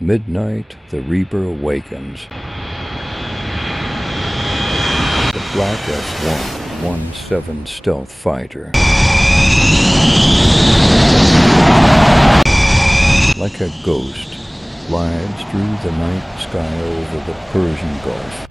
At midnight, the Reaper awakens. The Black F-117 stealth fighter. Like a ghost, glides through the night sky over the Persian Gulf.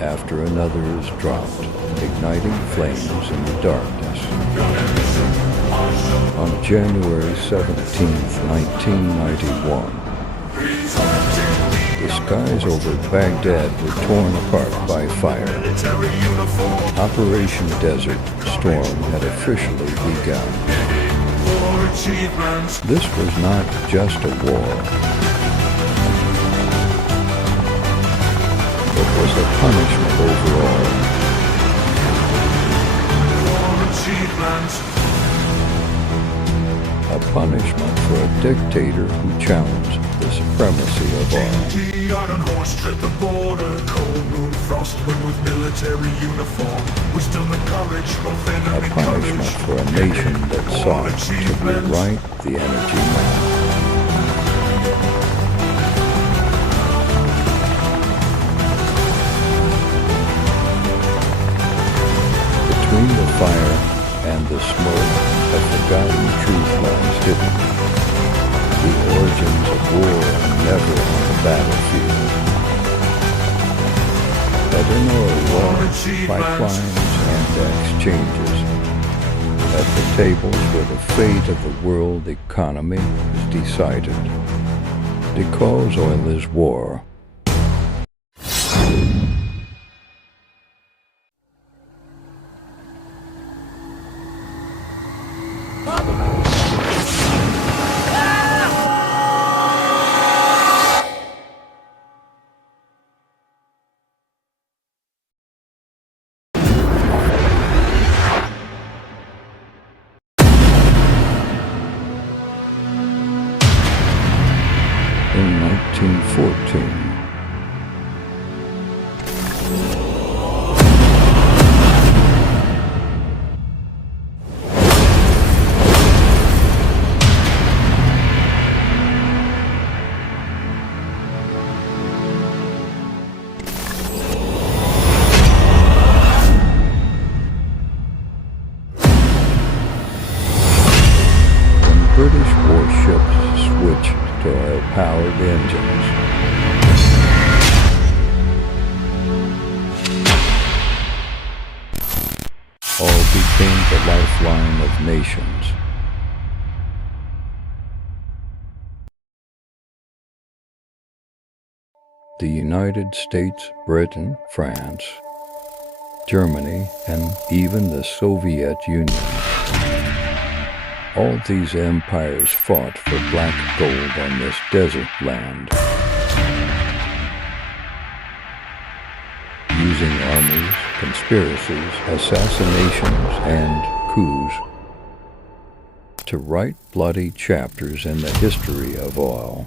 After another is dropped, igniting flames in the darkness. On January 17, 1991, the skies over Baghdad were torn apart by fire. Operation Desert Storm had officially begun. This was not just a war. Was a punishment overall. A punishment for a dictator who challenged the supremacy of all. Iron horse tread the border, cold moon frost with military uniform. Wisdom and courage, both enemy a punishment for a nation that sought to rewrite the energy map. Between the fire and the smoke, a forgotten truth lies hidden. The origins of war are never on the battlefield, but in oil, pipelines, and exchanges, at the tables where the fate of the world economy is decided. Because oil is war. In 1914, when British warships switched to oil-powered engines, all became the lifeline of nations. The United States, Britain, France, Germany, and even the Soviet Union. All these empires fought for black gold on this desert land, using armies, conspiracies, assassinations, and coups to write bloody chapters in the history of oil.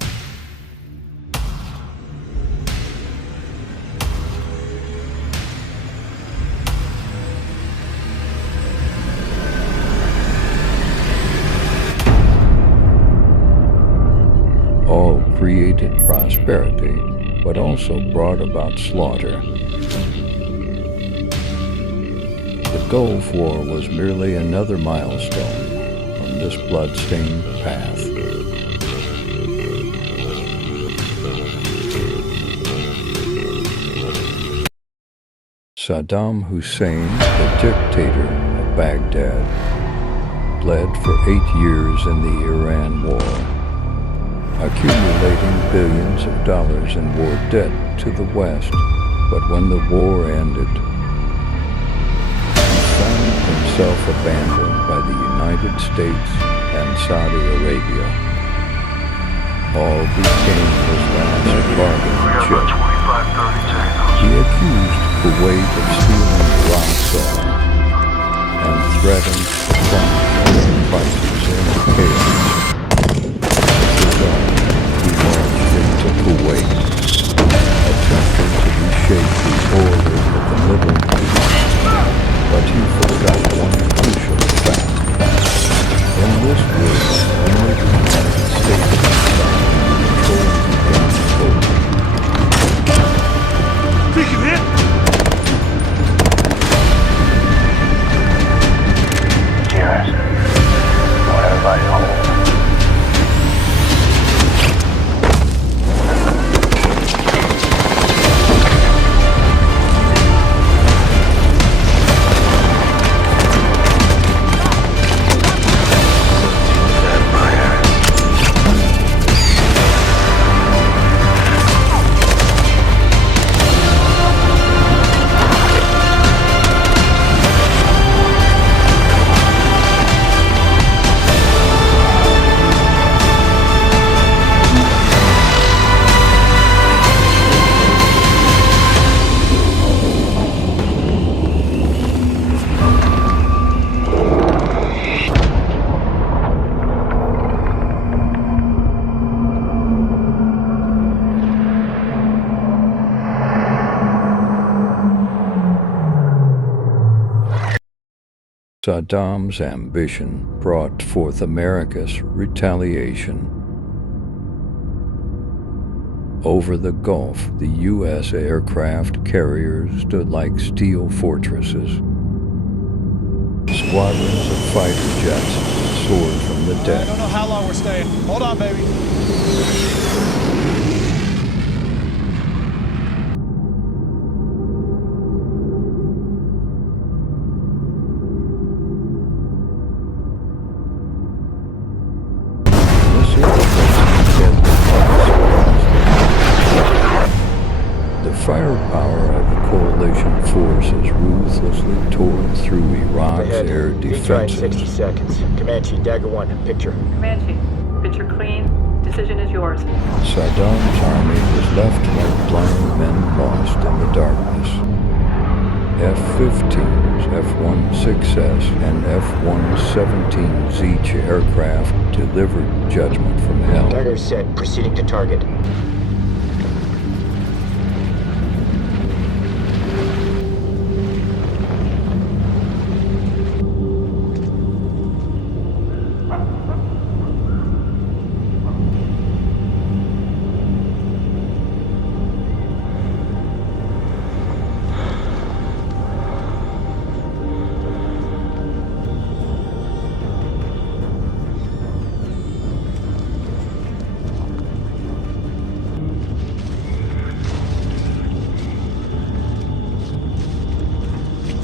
All created prosperity, but also brought about slaughter. The Gulf War was merely another milestone on this blood-stained path. Saddam Hussein, the dictator of Baghdad, bled for 8 years in the Iran War, accumulating billions of dollars in war debt to the West. But when the war ended, he self-abandoned by the United States and Saudi Arabia. All became his last bargaining chip. He accused Kuwait of stealing Iraq's oil and threatened to plunge oil prices into chaos. He launched into Kuwait, attempting to reshape the order of the Middle East. But he forgot one crucial fact. In this world, only the United States controls the gas code. Think of it! Yes. Want everybody home. Saddam's ambition brought forth America's retaliation. Over the Gulf, the U.S. aircraft carriers stood like steel fortresses. Squadrons of fighter jets soared from the deck. I don't know how long we're staying. Hold on, baby. Firepower of the coalition forces ruthlessly tore through Iraq's air defenses. 60 seconds. Comanche, Dagger 1, picture. Comanche, picture clean. Decision is yours. Saddam's army was left like blind men lost in the darkness. F-15s, F-16s, and F-117s each aircraft delivered judgment from hell. Dagger set, proceeding to target.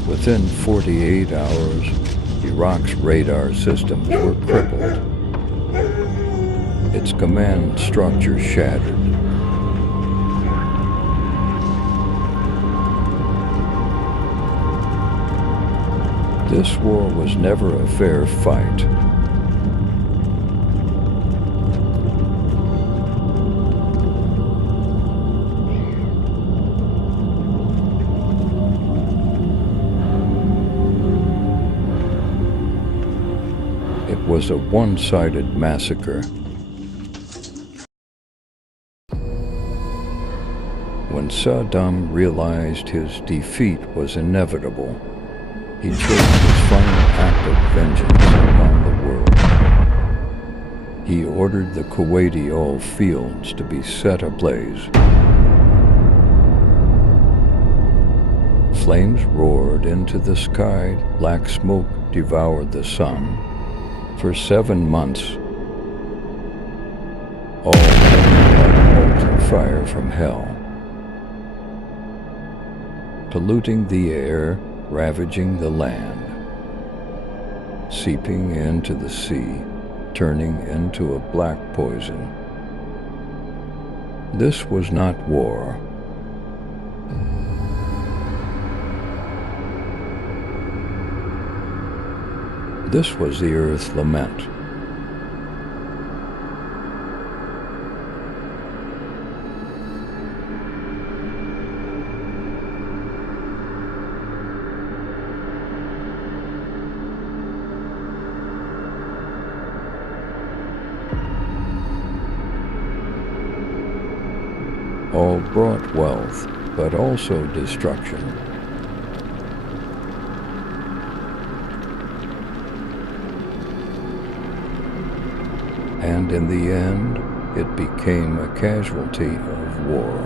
Within 48 hours, Iraq's radar systems were crippled. Its command structure shattered. This war was never a fair fight. It was a one-sided massacre. When Saddam realized his defeat was inevitable, he chose his final act of vengeance upon the world. He ordered the Kuwaiti oil fields to be set ablaze. Flames roared into the sky, black smoke devoured the sun. For 7 months, all like molten fire from hell, polluting the air, ravaging the land, seeping into the sea, turning into a black poison. This was not war. This was the Earth's lament. All brought wealth, but also destruction. And in the end, it became a casualty of war.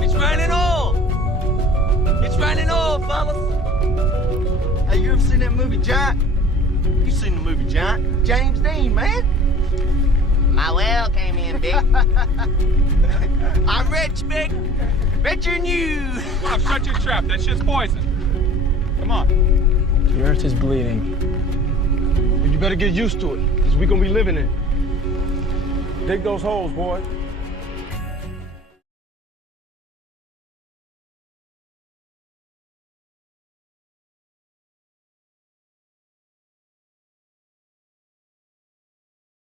It's raining oil! It's raining oil, fellas! Hey, you ever seen that movie Giant? You seen the movie Giant? James Dean, man! My well came in, big. I'm rich, big. Richer than you. Come on, shut your trap. That shit's poison. Come on. The earth is bleeding. You better get used to it, because we're gonna be living in it. Dig those holes, boy.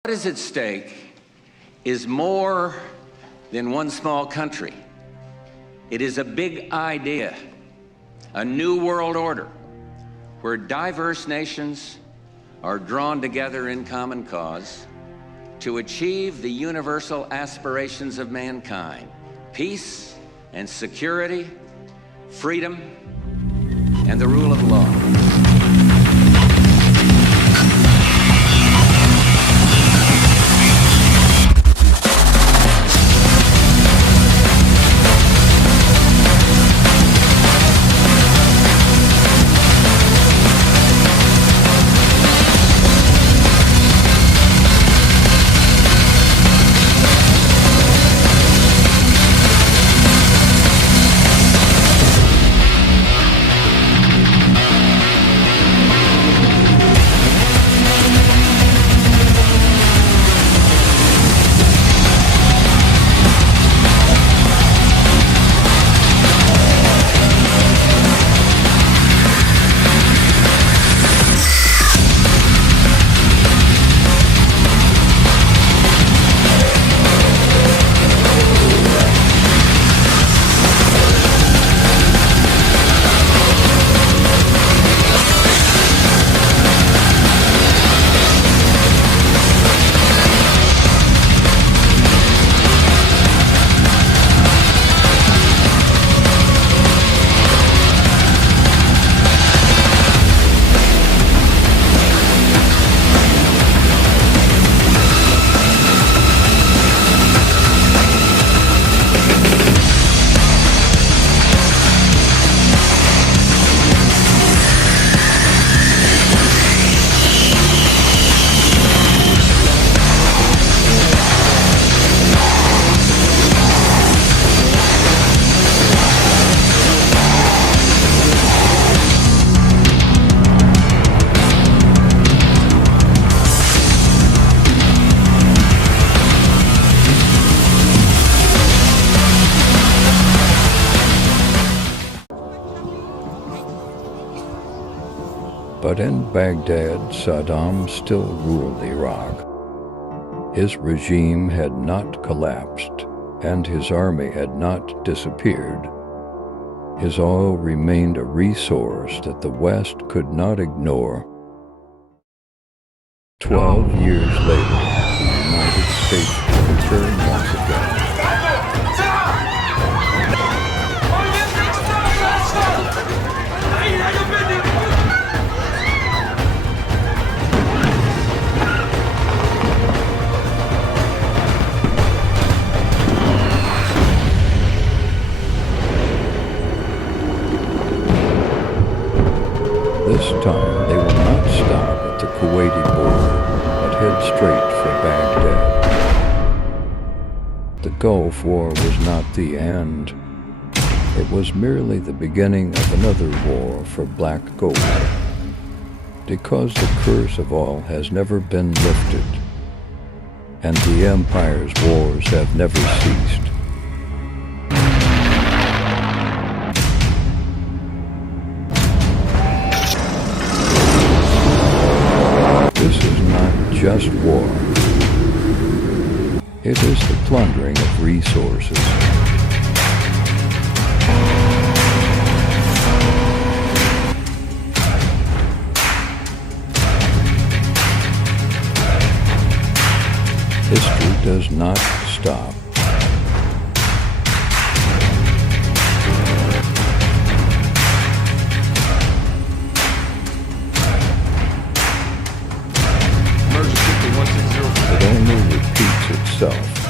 What is at stake is more than one small country. It is a big idea, a new world order, where diverse nations are drawn together in common cause to achieve the universal aspirations of mankind: peace and security, freedom, and the rule of law. But in Baghdad, Saddam still ruled Iraq. His regime had not collapsed, and his army had not disappeared. His oil remained a resource that the West could not ignore. 12 years later, the United States returned once again. This time, they will not stop at the Kuwaiti border, but head straight for Baghdad. The Gulf War was not the end. It was merely the beginning of another war for black gold. because the curse of all has never been lifted, and the empire's wars have never ceased. This is not just war. It is the plundering of resources. History does not stop. It only repeats itself.